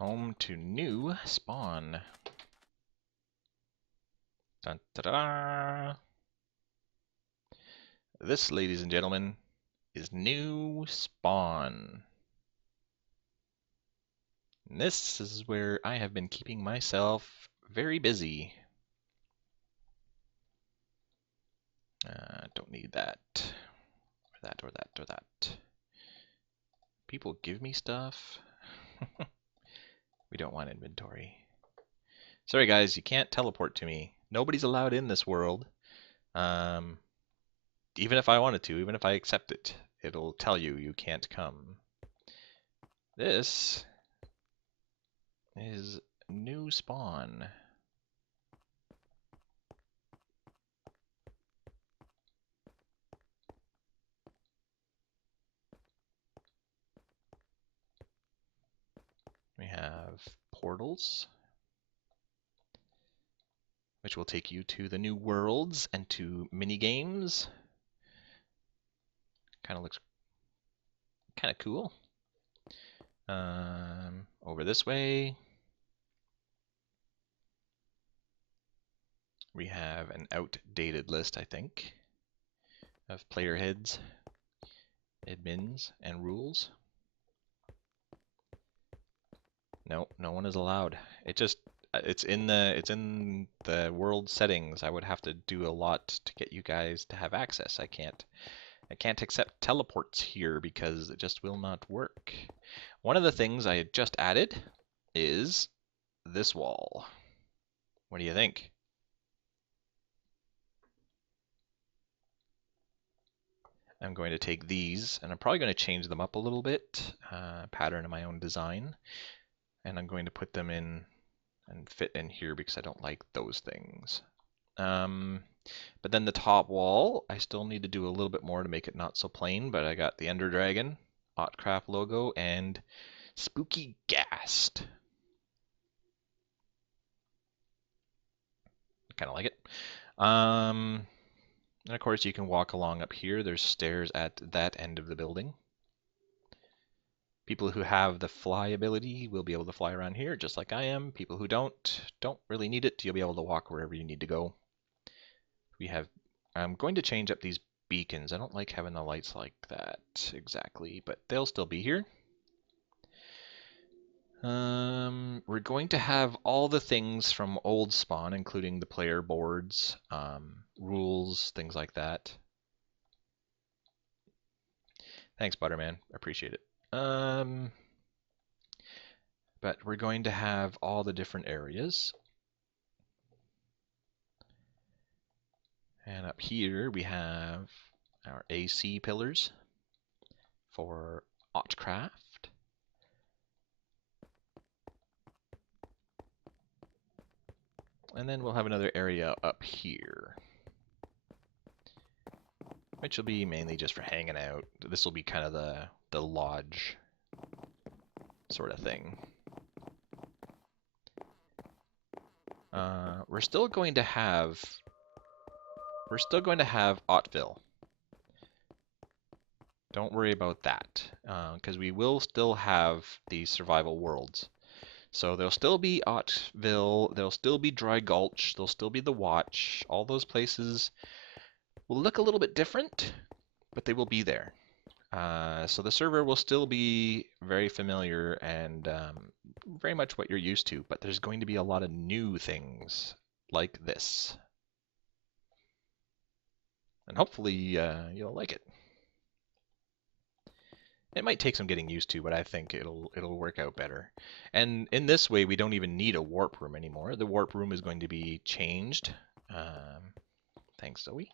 Home to new spawn. Dun, da, da, da. This, ladies and gentlemen, is new spawn. And this is where I have been keeping myself very busy. Don't need that. Or that, or that, or that. People give me stuff. We don't want inventory. Sorry guys, you can't teleport to me. Nobody's allowed in this world. Even if I wanted to, even if I accept it, it'll tell you you can't come. This is new spawn. We have portals, which will take you to the new worlds and to mini games. Kind of looks kind of cool. Over this way, we have an outdated list, I think, of player heads, admins, and rules. No, no one is allowed. It's in the world settings. I would have to do a lot to get you guys to have access. I can't accept teleports here because it just will not work. One of the things I had just added is this wall. What do you think? I'm going to take these and I'm probably going to change them up a little bit, pattern of my own design, and I'm going to put them in and fit in here because I don't like those things. But then the top wall, I still need to do a little bit more to make it not so plain, but I got the Ender Dragon, AutCraft logo, and Spooky Ghast. Kind of like it. And of course you can walk along up here. There's stairs at that end of the building. People who have the fly ability will be able to fly around here just like I am. People who don't really need it. You'll be able to walk wherever you need to go. I'm going to change up these beacons. I don't like having the lights like that exactly, but they'll still be here. We're going to have all the things from old spawn, including the player boards, rules, things like that. Thanks, Butterman. Appreciate it. But we're going to have all the different areas. And up here we have our AC pillars for AutCraft. And then we'll have another area up here, which will be mainly just for hanging out. This will be kind of the lodge sort of thing. We're still going to have Autville. Don't worry about that, because we will still have these survival worlds. So there'll still be Autville, there'll still be Dry Gulch, there'll still be the Watch. All those places will look a little bit different, but they will be there. So the server will still be very familiar and very much what you're used to, but there's going to be a lot of new things like this. And hopefully you'll like it. It might take some getting used to, but I think it'll work out better. And in this way, we don't even need a warp room anymore. The warp room is going to be changed. Thanks, Zoe.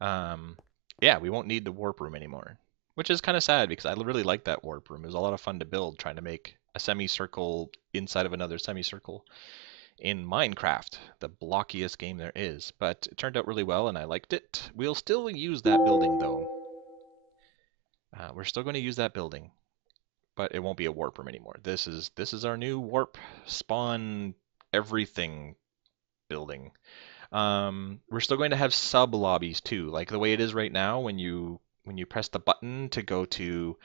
Yeah, we won't need the warp room anymore, which is kind of sad because I really like that warp room. It was a lot of fun to build, trying to make a semicircle inside of another semicircle in Minecraft, the blockiest game there is, but it turned out really well and I liked it. We'll still use that building though. We're still going to use that building, but it won't be a warp room anymore. This is our new warp spawn everything building. We're still going to have sub lobbies too, like the way it is right now. When you when you press the button to go to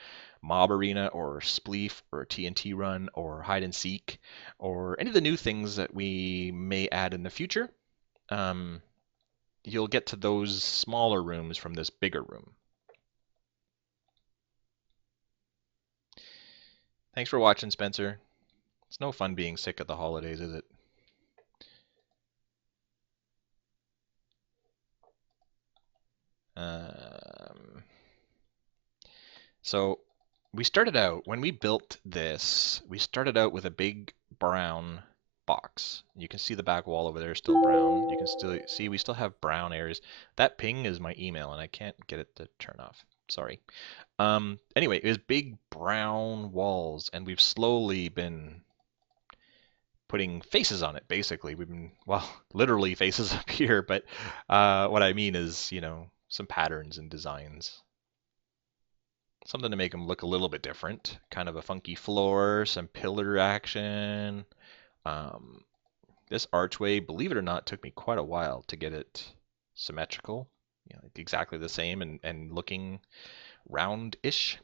Mob Arena or Spleef or TNT Run or Hide and Seek or any of the new things that we may add in the future, um, you'll get to those smaller rooms from this bigger room. Thanks for watching, Spencer. It's no fun being sick at the holidays, is it? Um, so we started out, when we built this, we started out with a big brown box. You can see the back wall over there is still brown. You can still see we still have brown areas. That ping is my email and I can't get it to turn off. Sorry. Anyway, it was big brown walls and we've slowly been putting faces on it, basically. We've been, well, literally faces up here, but what I mean is, some patterns and designs. Something to make them look a little bit different. Kind of a funky floor, some pillar action. Um, this archway, believe it or not, took me quite a while to get it symmetrical. Like exactly the same and looking round-ish.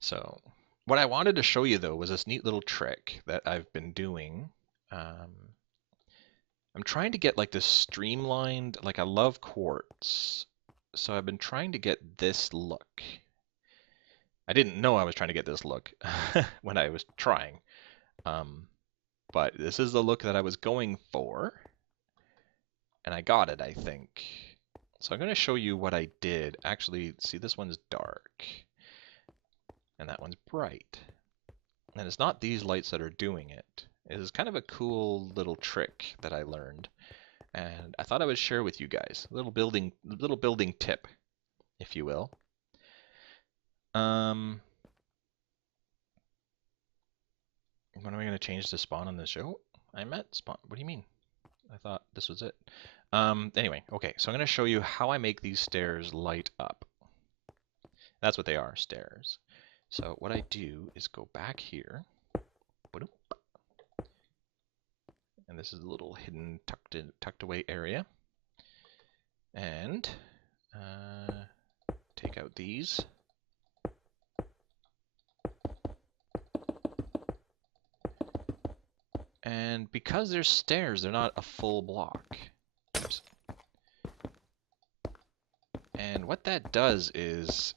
So what I wanted to show you, though, was this neat little trick that I've been doing. I'm trying to get like this streamlined, like I love quartz. So I've been trying to get this look. I didn't know I was trying to get this look when I was trying. But this is the look that I was going for. And I got it, I think. So I'm going to show you what I did. Actually, see, this one's dark. And that one's bright. And it's not these lights that are doing it. It is kind of a cool little trick that I learned. And I thought I would share with you guys. A little building tip, if you will. When am I going to change the spawn on this show? I'm at spawn. What do you mean? I thought this was it. Anyway, okay, so I'm going to show you how I make these stairs light up. That's what they are, stairs. So what I do is go back here. And this is a little hidden, tucked away area. And take out these. And because they're stairs, they're not a full block. Oops. And what that does is,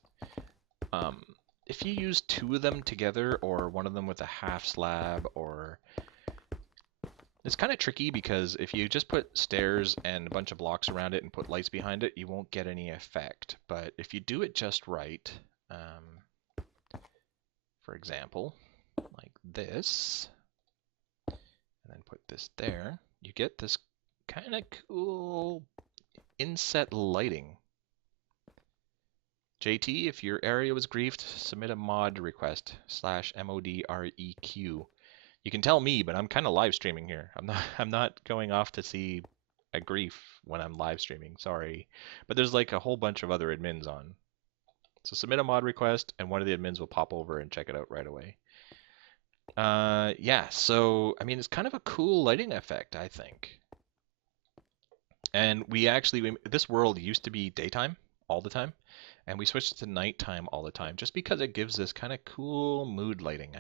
if you use two of them together, or one of them with a half slab, or... It's kind of tricky because if you just put stairs and a bunch of blocks around it and put lights behind it, you won't get any effect. But if you do it just right, for example, like this, and then put this there, you get this kind of cool inset lighting. JT, if your area was griefed, submit a mod request /MODREQ. You can tell me, but I'm kind of live streaming here. I'm not going off to see a grief when I'm live streaming. Sorry, but there's like a whole bunch of other admins on. So submit a mod request, and one of the admins will pop over and check it out right away. Yeah, so I mean, it's kind of a cool lighting effect, I think. And this world used to be daytime all the time, and we switched to nighttime all the time, just because it gives this kind of cool mood lighting.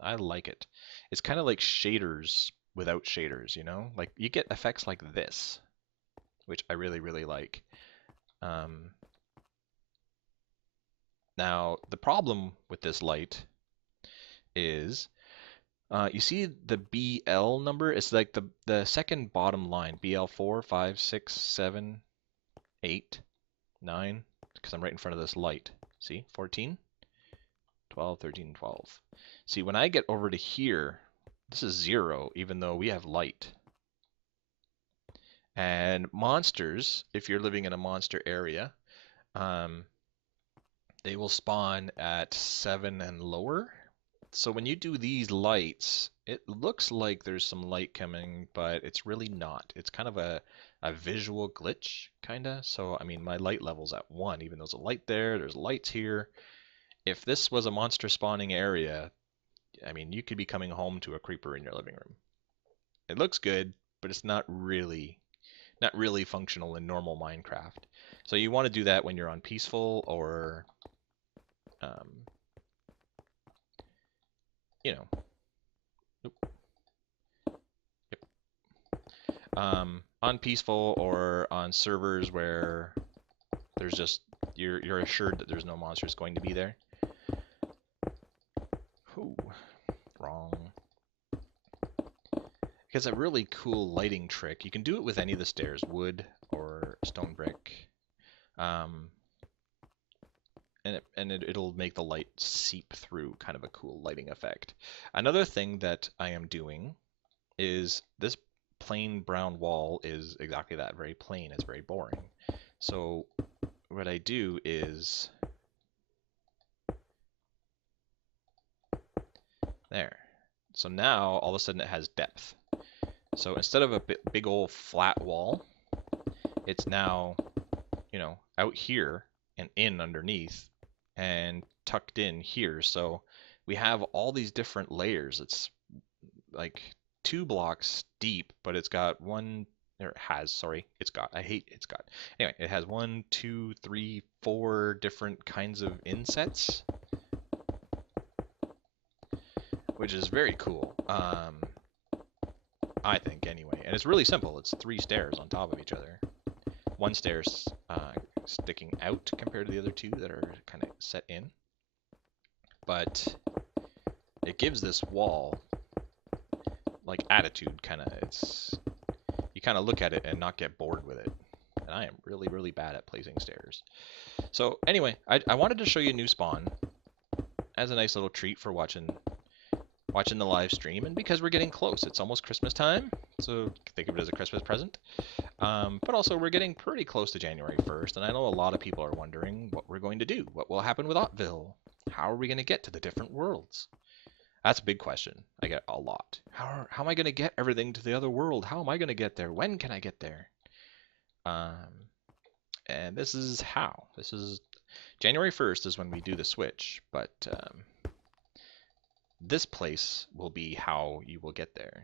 I like it. It's kind of like shaders without shaders, you know? Like you get effects like this, which I really, really like. Now, the problem with this light is, you see the BL number? It's like the second bottom line, BL 4, 5, 6, 7, 8, 9, because I'm right in front of this light. See, 14, 12, 13, 12. See, when I get over to here, this is 0, even though we have light. And monsters, if you're living in a monster area, they will spawn at 7 and lower. So when you do these lights, it looks like there's some light coming, but it's really not. It's kind of a visual glitch, kind of. So, I mean, my light level's at 1, even though there's a light there, there's lights here. If this was a monster spawning area, I mean, you could be coming home to a creeper in your living room. It looks good, but it's not really not really functional in normal Minecraft. So you want to do that when you're on peaceful or, um, you know, on peaceful or on servers where there's just you're assured that there's no monsters going to be there. Ooh, wrong. Because a really cool lighting trick. You can do it with any of the stairs, wood or stone brick, um, and it'll make the light seep through, kind of a cool lighting effect. Another thing that I am doing is this plain brown wall is exactly that, very plain. It's very boring. So what I do is there. So now all of a sudden it has depth. So instead of a big old flat wall, it's now, out here and in underneath and tucked in here. So we have all these different layers. It's like 2 blocks deep, but it's got one, or it has, sorry, it's got, I hate it's got. Anyway, it has 1, 2, 3, 4 different kinds of insets, which is very cool. I think anyway, and it's really simple. It's 3 stairs on top of each other. One stair's sticking out compared to the other 2 that are kind of set in, but it gives this wall like attitude. Kind of, it's you kind of look at it and not get bored with it. And I am really, really bad at placing stairs. So anyway, I wanted to show you new spawn as a nice little treat for watching the live stream, and because we're getting close, it's almost Christmas time, so think of it as a Christmas present. But also we're getting pretty close to January 1st, and I know a lot of people are wondering what we're going to do. What will happen with Autville? How are we going to get to the different worlds? That's a big question I get a lot. How am I going to get everything to the other world? How am I going to get there? When can I get there? And this is how. This is January 1st is when we do the switch, but this place will be how you will get there.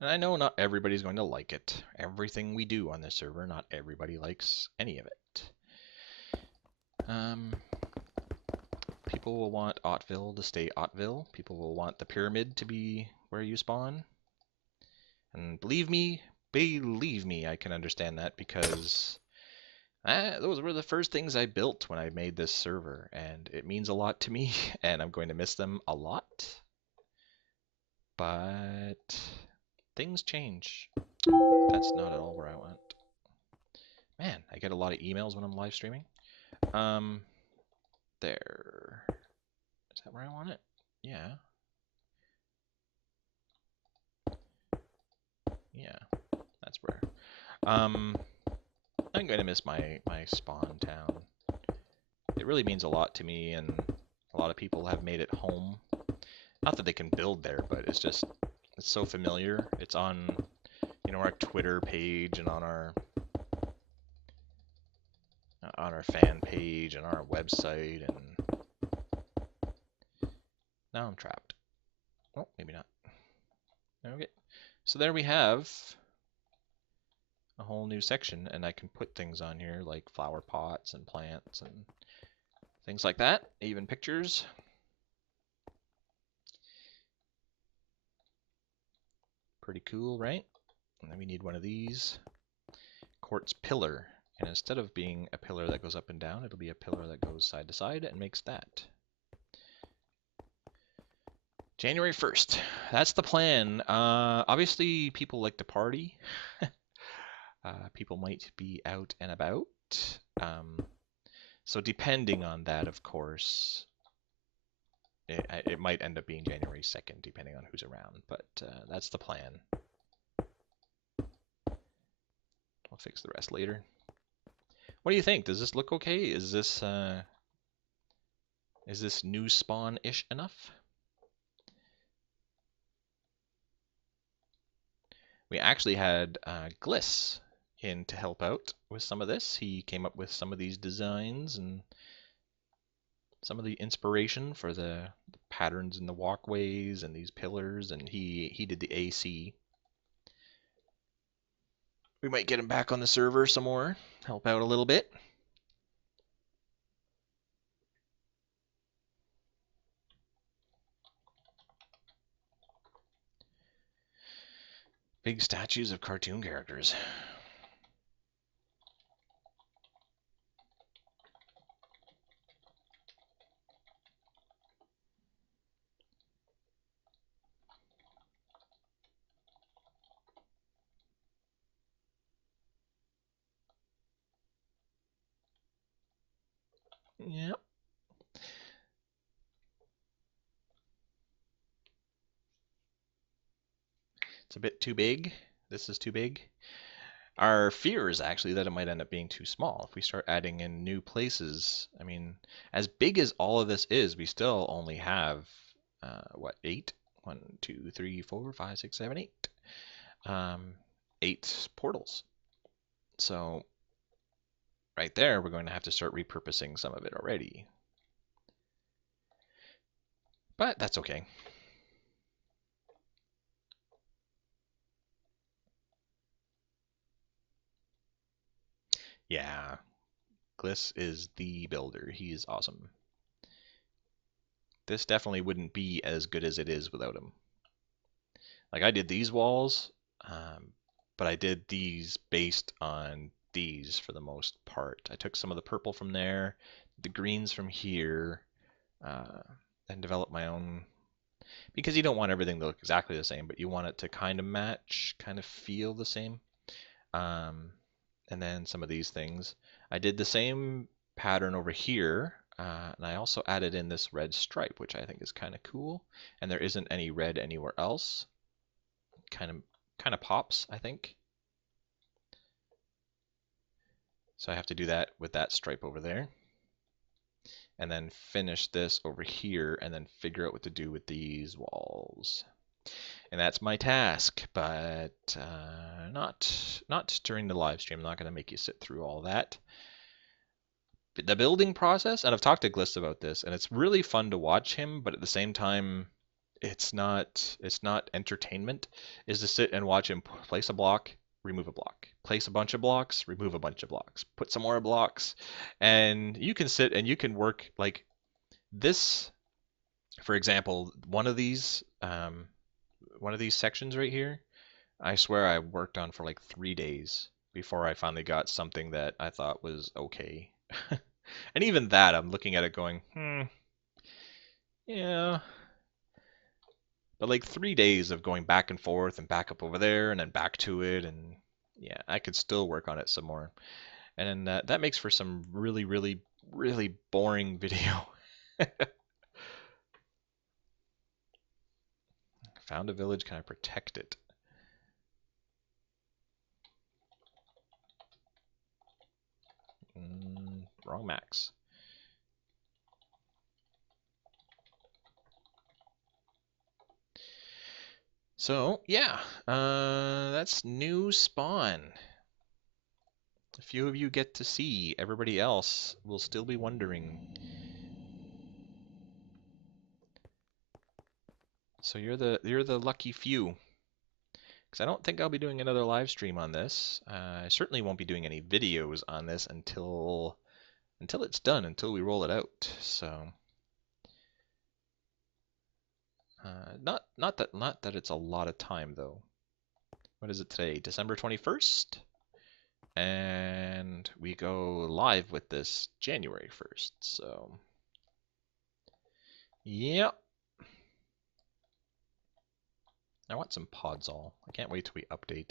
And I know not everybody's going to like it. Everything we do on this server, not everybody likes any of it. People will want Autville to stay Autville. People will want the pyramid to be where you spawn. And believe me, I can understand that, because those were the first things I built when I made this server, and it means a lot to me, and I'm going to miss them a lot. But things change. That's not at all where I went. Man, I get a lot of emails when I'm live streaming. There. Is that where I want it? Yeah. Yeah, that's where. I'm going to miss my spawn town. It really means a lot to me, and a lot of people have made it home. Not that they can build there, but it's so familiar. It's on, our Twitter page and on our fan page and our website, and now I'm trapped. Oh, maybe not. Okay, so there we have a whole new section, and I can put things on here like flower pots and plants and things like that, even pictures. Pretty cool, right? And then we need one of these quartz pillar, and instead of being a pillar that goes up and down, it'll be a pillar that goes side to side and makes that. January 1st, that's the plan. Obviously people like to party. People might be out and about. So depending on that, of course, it might end up being January 2nd, depending on who's around, but that's the plan. I'll fix the rest later. What do you think? Does this look okay? Is this new spawn-ish enough? We actually had Gliss in to help out with some of this. He came up with some of these designs, and some of the inspiration for the patterns in the walkways and these pillars, and he did the AC. We might get him back on the server some more, help out a little bit. Big statues of cartoon characters. Yep. It's a bit too big. This is too big. Our fear is actually that it might end up being too small if we start adding in new places. I mean, as big as all of this is, we still only have, what, 8? 1, 2, 3, 4, 5, 6, 7, 8. 8 portals. So right there, we're going to have to start repurposing some of it already. But that's okay. Yeah, Gliss is the builder. He is awesome. This definitely wouldn't be as good as it is without him. Like I did these walls, but I did these based on these for the most part. I took some of the purple from there, the greens from here, uh, and developed my own. Because you don't want everything to look exactly the same, but you want it to kind of match, kind of feel the same. Um, and then some of these things. I did the same pattern over here, and I also added in this red stripe, which I think is kind of cool. And there isn't any red anywhere else. Kind of pops, I think. So I have to do that with that stripe over there. And then finish this over here and then figure out what to do with these walls. And that's my task, but not during the live stream. I'm not going to make you sit through all that. The building process, and I've talked to Gliss about this, and it's really fun to watch him, but at the same time, it's not entertainment, is to sit and watch him place a block, remove a block, place a bunch of blocks, remove a bunch of blocks, put some more blocks, and you can sit and you can work like this. For example, one of these sections right here, I swear I worked on for like 3 days before I finally got something that I thought was okay. And even that, I'm looking at it going, yeah. But like 3 days of going back and forth and back up over there and then back to it, and yeah, I could still work on it some more. And that makes for some really, really, really boring video. Found a village, can I protect it? Wrong max. So yeah, that's new spawn. A few of you get to see. Everybody else will still be wondering. So you're the lucky few. Because I don't think I'll be doing another live stream on this. I certainly won't be doing any videos on this until it's done, until we roll it out. So not that it's a lot of time though. What is it today? December 21st? And we go live with this January 1st. So yep. I want some podzol. I can't wait till we update.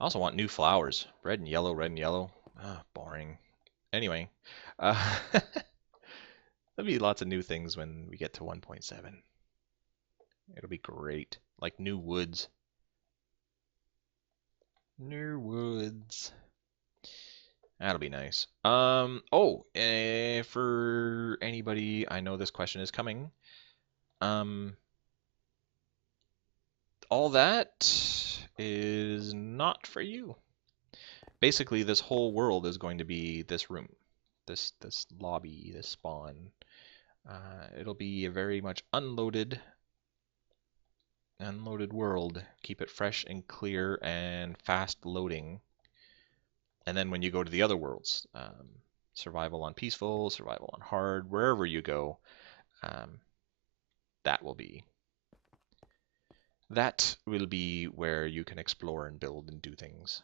I also want new flowers. Red and yellow, red and yellow. Ah, boring. Anyway, there'll be lots of new things when we get to 1.7. It'll be great. Like new woods. New woods. That'll be nice. For anybody, I know this question is coming. All that is not for you. Basically, this whole world is going to be this room. this lobby, this spawn. It'll be a very much unloaded world. Keep it fresh and clear and fast loading. And then when you go to the other worlds, survival on peaceful, survival on hard, wherever you go, um, that will be where you can explore and build and do things,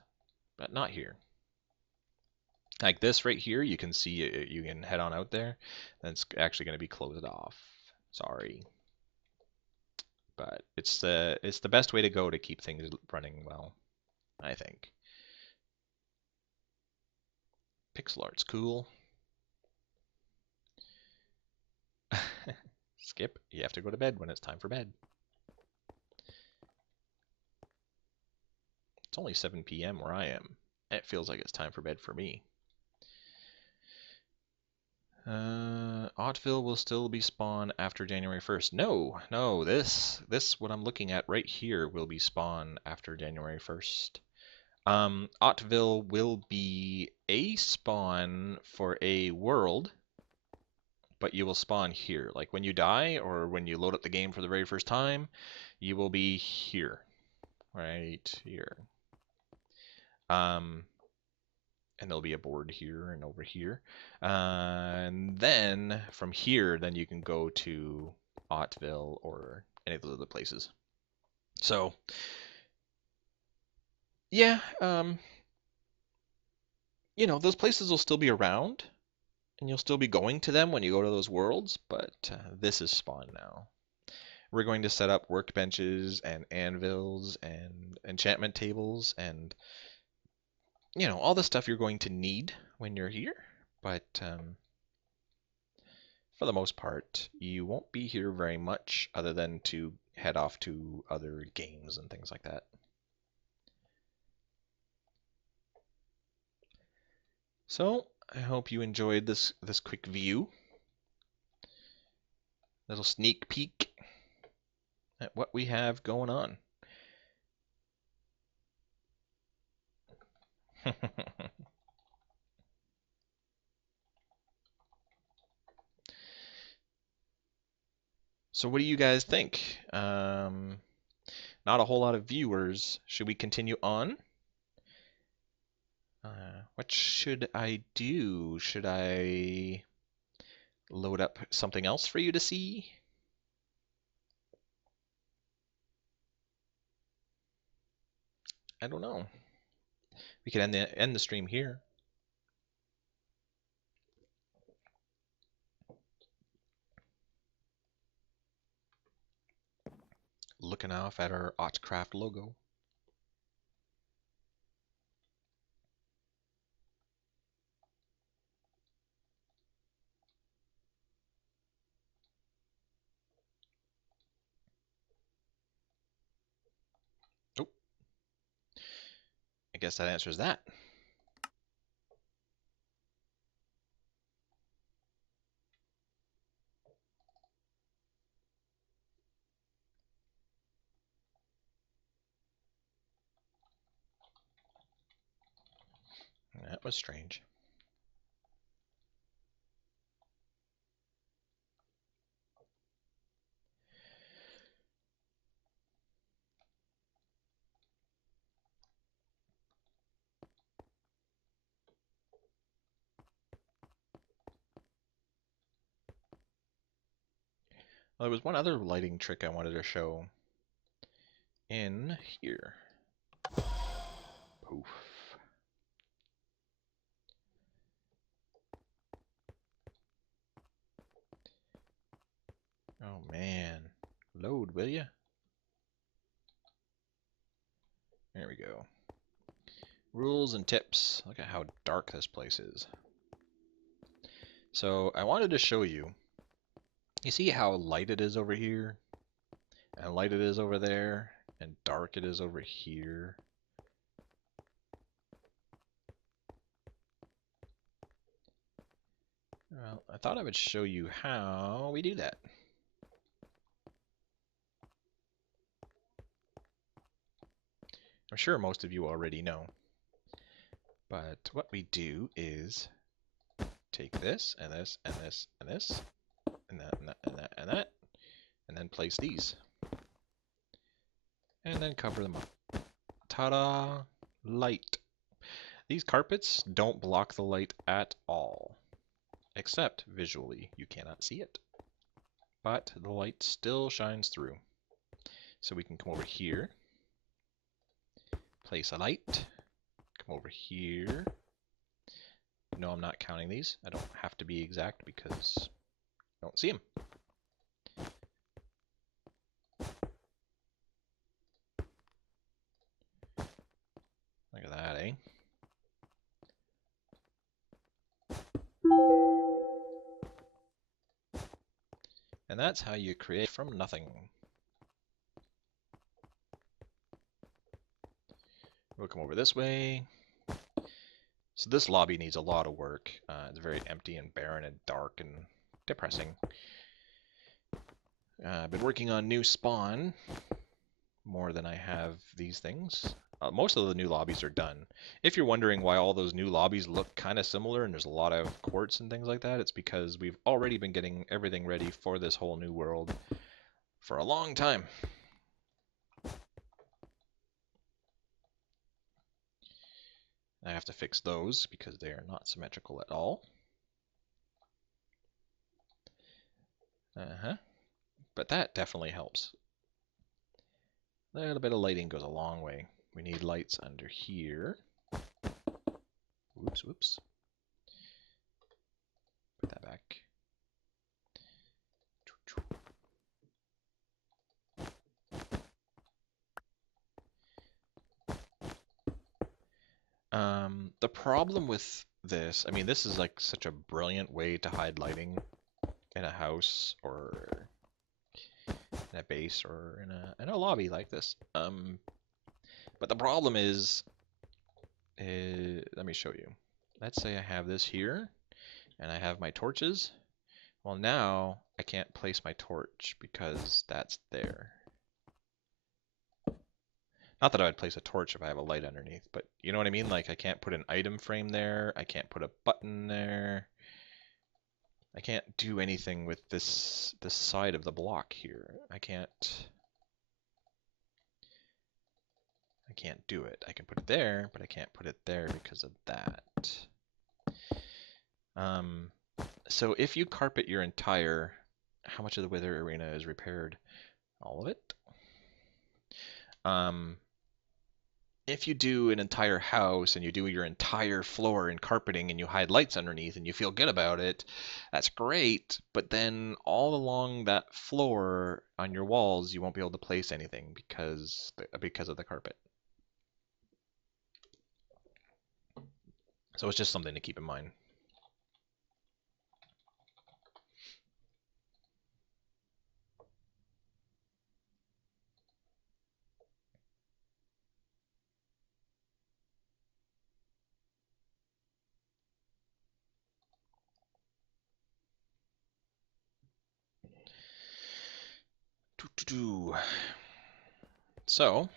but not here. Like this right here, you can see you can head on out there. That's actually going to be closed off. Sorry, but it's the best way to go to keep things running well, I think. Pixel art's cool. Skip, you have to go to bed when it's time for bed. It's only 7 p.m. where I am. It feels like it's time for bed for me. Autville will still be spawn after January 1st. No, this what I'm looking at right here will be spawn after January 1st. Autville will be a spawn for a world, but you will spawn here. Like when you die or when you load up the game for the very first time, you will be here, right here. And there'll be a board here and over here. And then from here, then you can go to Autville or any of those other places. So, yeah, those places will still be around, and you'll still be going to them when you go to those worlds, but this is spawn now. We're going to set up workbenches and anvils and enchantment tables and all the stuff you're going to need when you're here, but for the most part, you won't be here very much other than to head off to other games and things like that. So, I hope you enjoyed this quick view. Little sneak peek at what we have going on. So what do you guys think? Not a whole lot of viewers. Should we continue on? What should I do? Should I load up something else for you to see? I don't know. We could end the stream here. Looking off at our AutCraft logo. Oh, I guess that answers that. That was strange. Well, there was one other lighting trick I wanted to show in here. Poof. Oh man. Load, will ya? There we go. Rules and tips. Look at how dark this place is. So I wanted to show you. You see how light it is over here? And light it is over there? And dark it is over here? Well, I thought I would show you how we do that. I'm sure most of you already know. But what we do is take this and this and this and this and that and that and that and that, and then place these. And then cover them up. Ta-da! Light. These carpets don't block the light at all. Except visually, you cannot see it. But the light still shines through. So we can come over here, place a light, come over here. No, I'm not counting these. I don't have to be exact because I don't see them. Look at that, eh? And that's how you create from nothing. We'll come over this way. So this lobby needs a lot of work. It's very empty and barren and dark and depressing. I've been working on new spawn more than I have these things. Most of the new lobbies are done. If you're wondering why all those new lobbies look kind of similar and there's a lot of quartz and things like that, it's because we've already been getting everything ready for this whole new world for a long time. I have to fix those because they are not symmetrical at all. But that definitely helps. A little bit of lighting goes a long way. We need lights under here. Whoops, whoops. Put that back. The problem with this, I mean, this is like such a brilliant way to hide lighting in a house or in a base or in a lobby like this. But the problem is, let me show you. Let's say I have this here and I have my torches. Well, now I can't place my torch because that's there. Not that I would place a torch if I have a light underneath, but you know what I mean? Like I can't put an item frame there. I can't put a button there. I can't do anything with this side of the block here. I can't do it. I can put it there, but I can't put it there because of that. So if you carpet your entire, how much of the wither arena is repaired? All of it. If you do an entire house and you do your entire floor in carpeting and you hide lights underneath and you feel good about it, that's great. But then all along that floor on your walls, you won't be able to place anything because of the carpet. So it's just something to keep in mind. So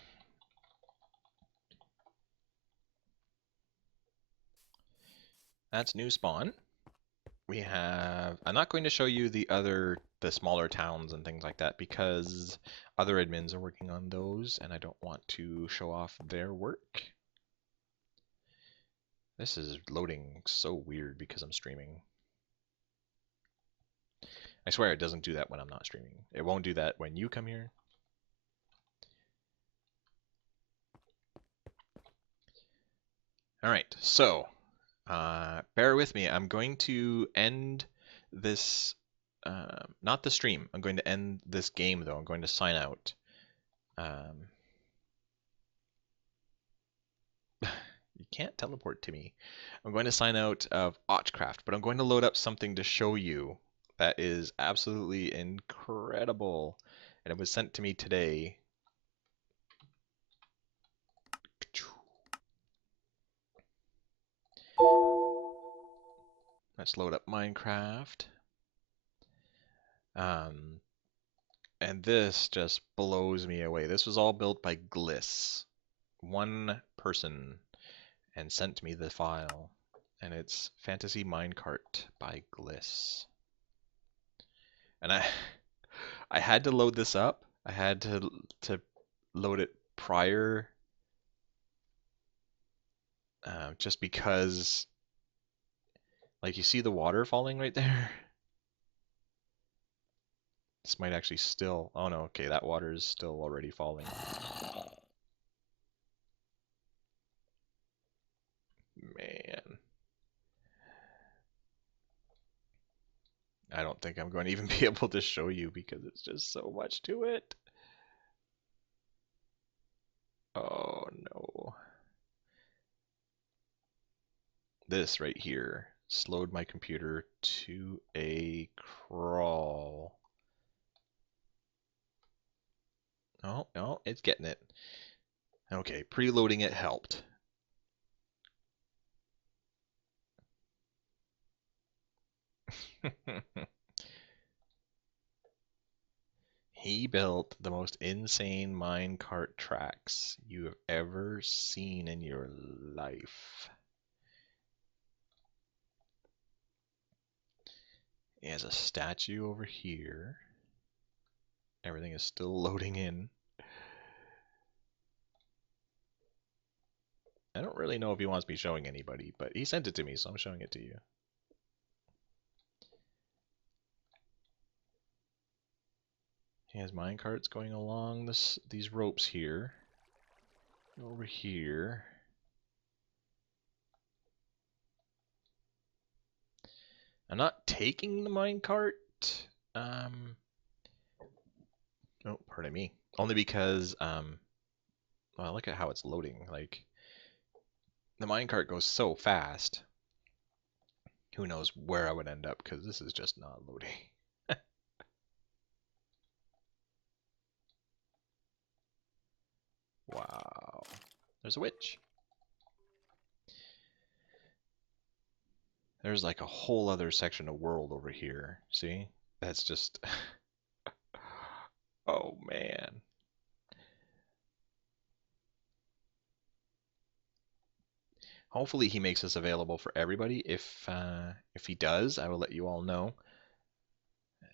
that's new spawn. We have, I'm not going to show you the smaller towns and things like that because other admins are working on those and I don't want to show off their work. This is loading so weird because I'm streaming. I swear it doesn't do that when I'm not streaming. It won't do that when you come here. All right, so bear with me. I'm going to end this, not the stream. I'm going to end this game though. I'm going to sign out. You can't teleport to me. I'm going to sign out of AutCraft, but I'm going to load up something to show you that is absolutely incredible. And it was sent to me today. Let's load up Minecraft. And this just blows me away. This was all built by Gliss. One person, and sent me the file. and it's Fantasy Minecart by Gliss. And I had to load this up. I had to load it prior, just because, like, you see the water falling right there. This might actually still. Oh no, okay, that water is still already falling. Man, I don't think I'm going to even be able to show you because it's just so much to it. Oh no. This right here slowed my computer to a crawl. Oh, no, it's getting it. Okay, preloading it helped. He built the most insane minecart tracks you have ever seen in your life. He has a statue over here. Everything is still loading in. I don't really know if he wants me showing anybody, but he sent it to me, so I'm showing it to you. He has minecarts going along these ropes here. Over here. I'm not taking the minecart. Oh, pardon me. Only because, well, look at how it's loading. Like, the minecart goes so fast. Who knows where I would end up, because this is just not loading. Wow. There's a witch. There's like a whole other section of world over here. See? That's just... Oh, man. Hopefully he makes this available for everybody. If he does, I will let you all know.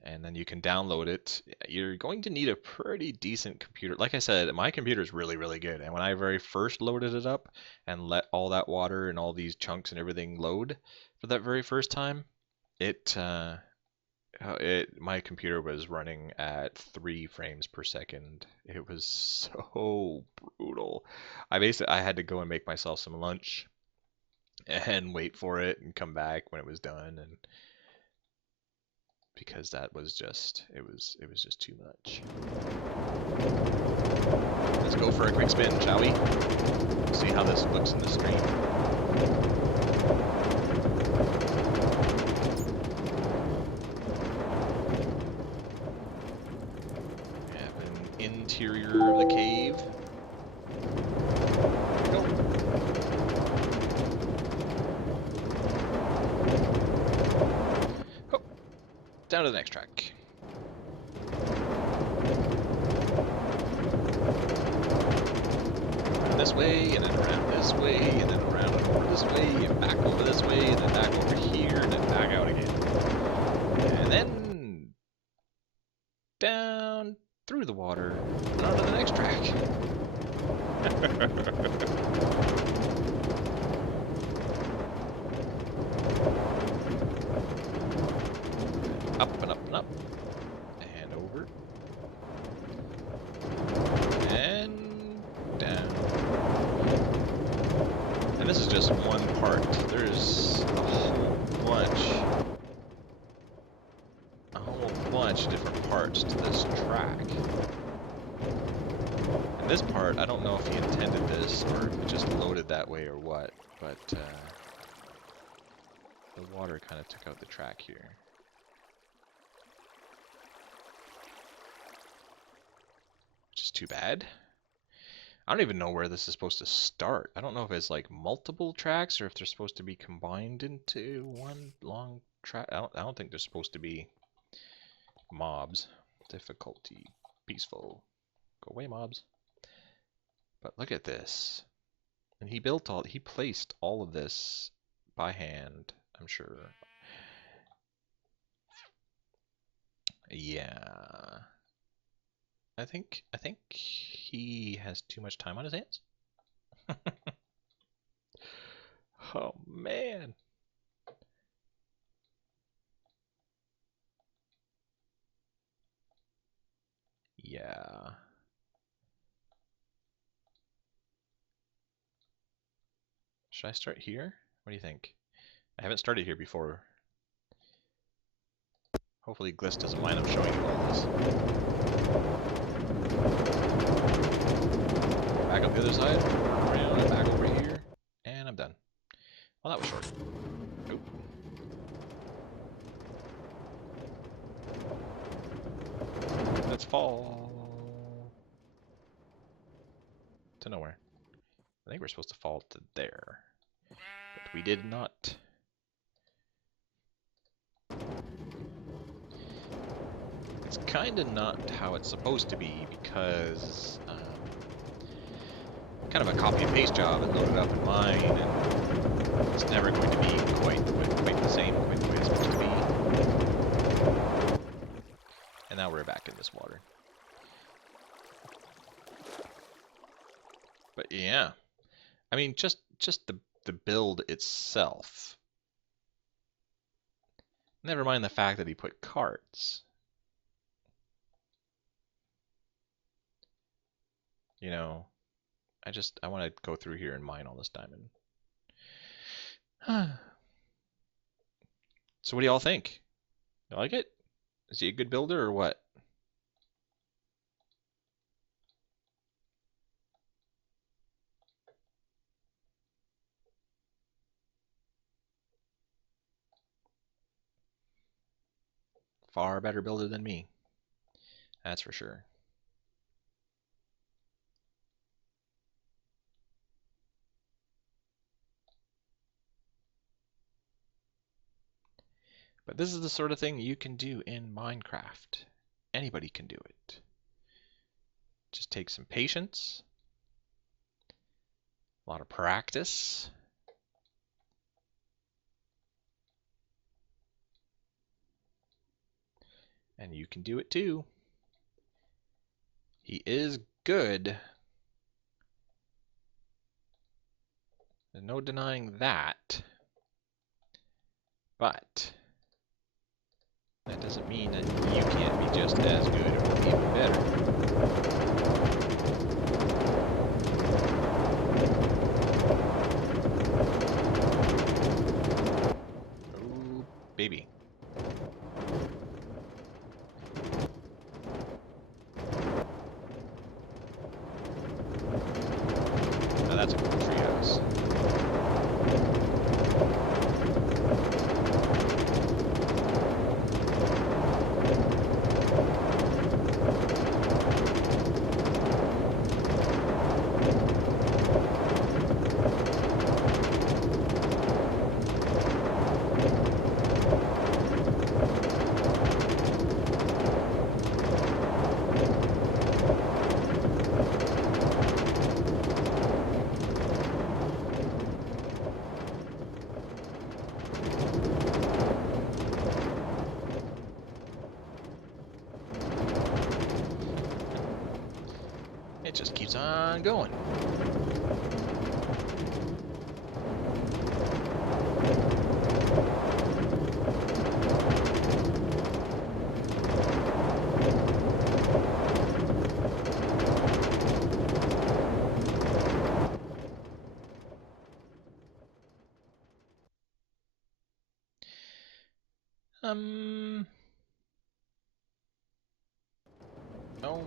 And then you can download it. You're going to need a pretty decent computer. Like I said, my computer is really, really good. And when I very first loaded it up and let all that water and all these chunks and everything load for that very first time, my computer was running at 3 frames per second. It was so brutal. I had to go and make myself some lunch and wait for it and come back when it was done, and because that was just it was just too much. Let's go for a quick spin, shall we? See how this looks in the stream. We have an interior of the cave. Down to the next track. Around this way, and then around this way, and then around and over this way, and back over this way, and then back over here, and then back out again. And then down through the water, and on to the next track. Up and up and up. And over. And down. And this is just one part. There's a whole bunch of different parts to this track. And this part, I don't know if he intended this or if it just loaded that way or what, but the water kind of took out the track here. Which is too bad. I don't even know where this is supposed to start. I don't know if it's like multiple tracks or if they're supposed to be combined into one long track. I don't think they're supposed to be mobs. Difficulty, peaceful. Go away, mobs. But look at this. And he placed all of this by hand, I'm sure. Yeah. I think he has too much time on his hands. Oh man. Yeah. Should I start here? What do you think? I haven't started here before. Hopefully Gliss doesn't mind I'm showing you all this. Back up the other side, around and back over here, and I'm done. Well, that was short. Oop. Let's fall to nowhere. I think we're supposed to fall to there, but we did not. It's kind of not how it's supposed to be because kind of a copy and paste job and load it up in mine, and it's never going to be quite the same, quite the way it's supposed to be. And now we're back in this water. But yeah, I mean, just the build itself. Never mind the fact that he put carts. You know, I want to go through here and mine all this diamond. So what do y'all think? You like it? Is he a good builder or what? Far better builder than me. That's for sure. But this is the sort of thing you can do in Minecraft. Anybody can do it. Just take some patience, a lot of practice, and you can do it too. He is good. There's no denying that. But that doesn't mean that you can't be just as good or even better. Oh, baby. Now that's a cool treehouse. It just keeps on going. Oh